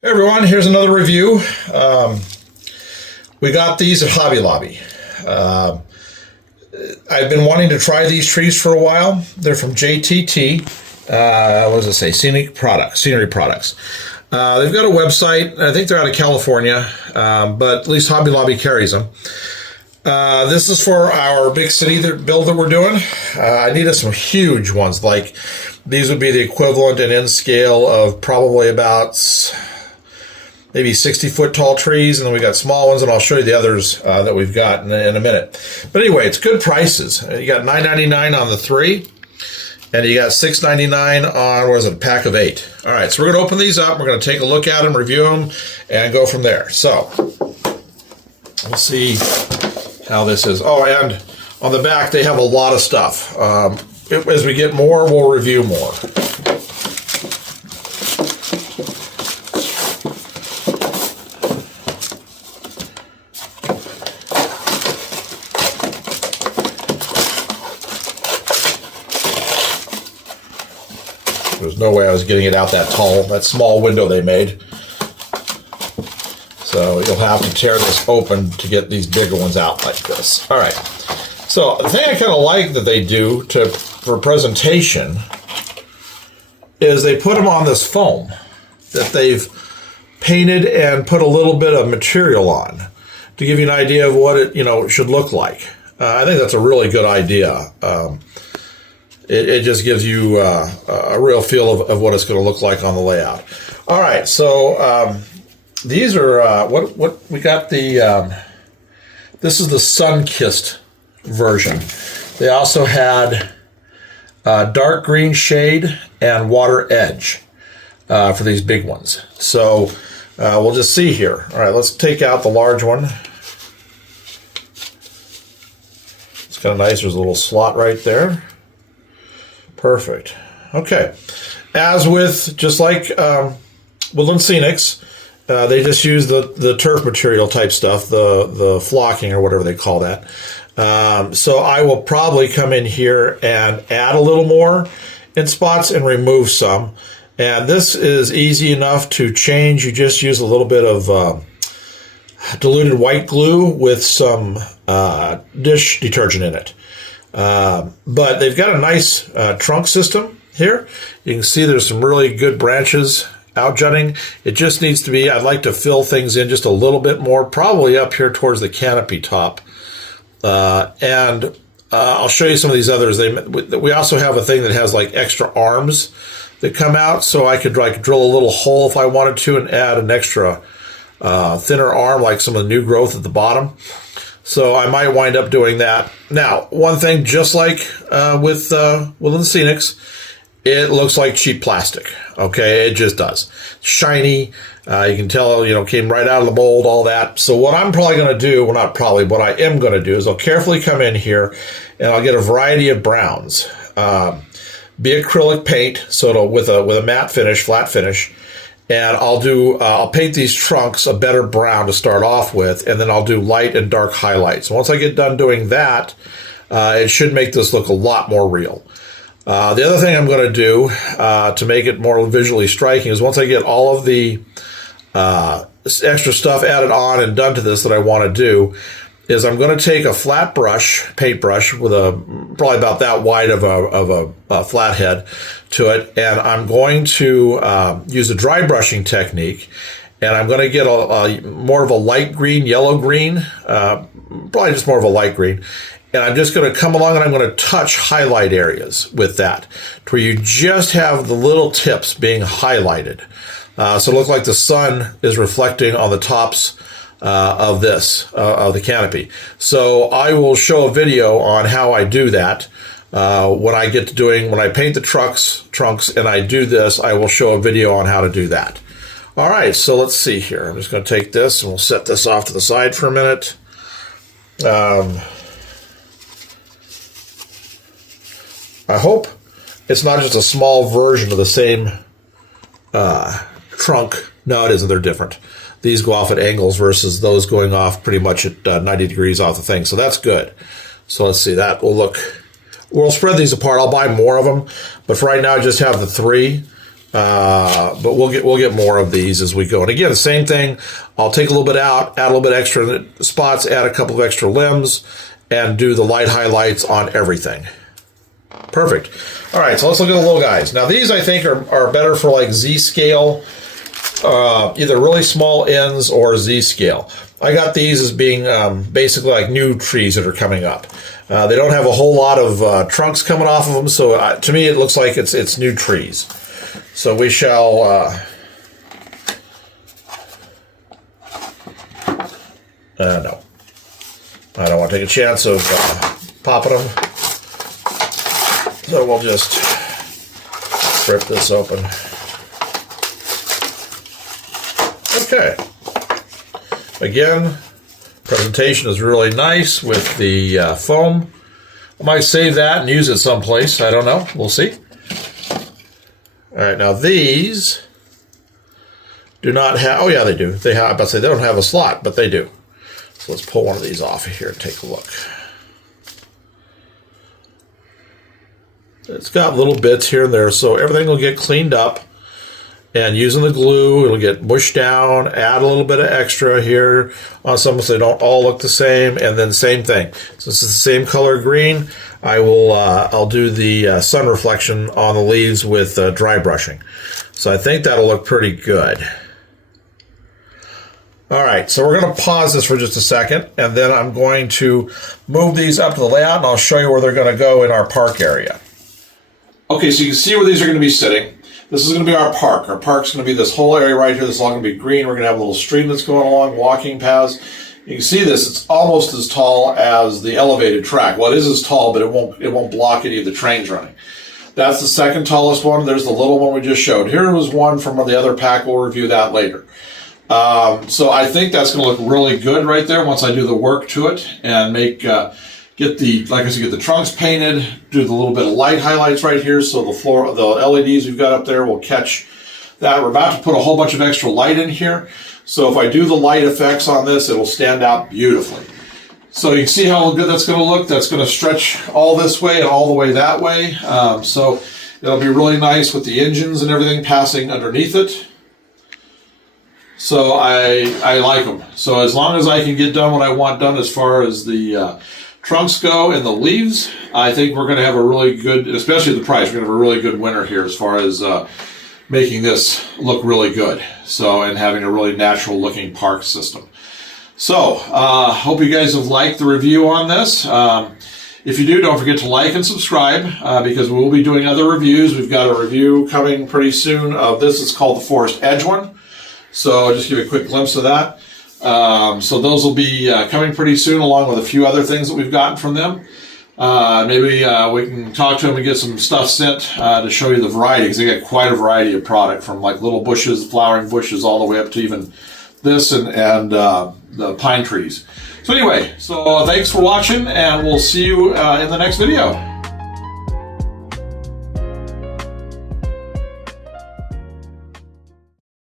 Hey everyone, here's another review. We got these at Hobby Lobby. I've been wanting to try these trees for a while. They're from JTT. What does it say? Scenery Products. They've got a website. I think they're out of California, but at least Hobby Lobby carries them. This is for our big city build that we're doing. I needed some huge ones. Like these would be the equivalent and in scale of probably about maybe 60-foot tall trees, and then we got small ones, and I'll show you the others that we've got in a minute. But anyway, it's good prices. You got $9.99 on the 3, and you got $6.99 on, what is it, a pack of 8. All right, so we're going to open these up. We're going to take a look at them, review them, and go from there. So let's see how this is. Oh, and on the back, they have a lot of stuff. As we get more, we'll review more. There's no way I was getting it out that tall, that small window they made. So you'll have to tear this open to get these bigger ones out like this. All right. So the thing I kind of like that they do for presentation is they put them on this foam that they've painted and put a little bit of material on to give you an idea of what it should look like. I think that's a really good idea. It just gives you a real feel of what it's going to look like on the layout. All right, so these are what we got. This is the sun-kissed version. They also had dark green shade and water edge for these big ones. So we'll just see here. All right, let's take out the large one. It's kind of nice. There's a little slot right there. Perfect. Okay. As with, just like Woodland Scenics, they just use the turf material type stuff, the flocking or whatever they call that. So I will probably come in here and add a little more in spots and remove some. And this is easy enough to change. You just use a little bit of diluted white glue with some dish detergent in it. But they've got a nice trunk system here. You can see there's some really good branches out jutting. It just needs to be, I'd like to fill things in just a little bit more, probably up here towards the canopy top. And I'll show you some of these others. We also have a thing that has like extra arms that come out, so I could like drill a little hole if I wanted to and add an extra thinner arm, like some of the new growth at the bottom. So I might wind up doing that. Now, one thing, just like with Woodland Scenics, it looks like cheap plastic. Okay, it just does. Shiny. You can tell, came right out of the mold, all that. So what I'm probably going to do, well, not probably, what I am going to do is I'll carefully come in here and I'll get a variety of browns. Be acrylic paint, so with a matte finish, flat finish. And I'll paint these trunks a better brown to start off with, and then I'll do light and dark highlights. Once I get done doing that, it should make this look a lot more real. The other thing I'm going to do to make it more visually striking is once I get all of the extra stuff added on and done to this that I want to do, is I'm going to take a flat brush, paintbrush, with probably about that wide of a flat head to it, and I'm going to use a dry brushing technique, and I'm going to get more of a light green, yellow-green, probably just more of a light green, and I'm just going to come along and I'm going to touch highlight areas with that, to where you just have the little tips being highlighted. So it looks like the sun is reflecting on the tops of the canopy. So I will show a video on how I do that. When I paint the trunks and I do this, I will show a video on how to do that. All right, so let's see here. I'm just going to take this and we'll set this off to the side for a minute. I hope it's not just a small version of the same trunk. No, it isn't. They're different. These go off at angles versus those going off pretty much at 90 degrees off the thing. So that's good. So let's see. That will look... We'll spread these apart. I'll buy more of them. But for right now, I just have the 3. But we'll get more of these as we go. And again, the same thing. I'll take a little bit out, add a little bit extra spots, add a couple of extra limbs, and do the light highlights on everything. Perfect. All right, so let's look at the little guys. Now these I think are better for like Z-scale, either really small ends or Z-scale. I got these as being basically like new trees that are coming up. They don't have a whole lot of trunks coming off of them, so to me it looks like it's new trees. So we shall... no. I don't want to take a chance of popping them. So we'll just rip this open. Okay. Again, presentation is really nice with the foam. I might save that and use it someplace. I don't know. We'll see. All right, now these do not have... Oh, yeah, they do. They have, I was about to say they don't have a slot, but they do. So let's pull one of these off of here and take a look. It's got little bits here and there, so everything will get cleaned up. And using the glue, it'll get mushed down, add a little bit of extra here on some so they don't all look the same, and then same thing. Since it's the same color green, I'll do the sun reflection on the leaves with dry brushing. So I think that'll look pretty good. All right, so we're going to pause this for just a second, and then I'm going to move these up to the layout, and I'll show you where they're going to go in our park area. Okay, so you can see where these are going to be sitting. This is going to be our park. Our park's going to be this whole area right here. This is all going to be green. We're going to have a little stream that's going along, walking paths. You can see this. It's almost as tall as the elevated track. Well, it is as tall, but it won't block any of the trains running. That's the second tallest one. There's the little one we just showed. Here was one from the other pack. We'll review that later. So I think that's going to look really good right there once I do the work to it and make... get the trunks painted, do the little bit of light highlights right here so the LEDs we've got up there will catch that. We're about to put a whole bunch of extra light in here. So if I do the light effects on this, it'll stand out beautifully. So you can see how good that's going to look. That's going to stretch all this way and all the way that way. So it'll be really nice with the engines and everything passing underneath it. So I like them. So as long as I can get done what I want done as far as the trunks go and the leaves, I think we're going to have a really good, especially the price, we're going to have a really good winner here as far as making this look really good. So, and having a really natural looking park system. So, hope you guys have liked the review on this. If you do, don't forget to like and subscribe because we'll be doing other reviews. We've got a review coming pretty soon of this. It's called the Forest Edge one. So I'll just give you a quick glimpse of that. So those will be coming pretty soon, along with a few other things that we've gotten from them. Maybe we can talk to them and get some stuff sent to show you the variety, because they got quite a variety of product, from like little bushes, flowering bushes, all the way up to even this and the pine trees. So anyway, so thanks for watching, and we'll see you in the next video.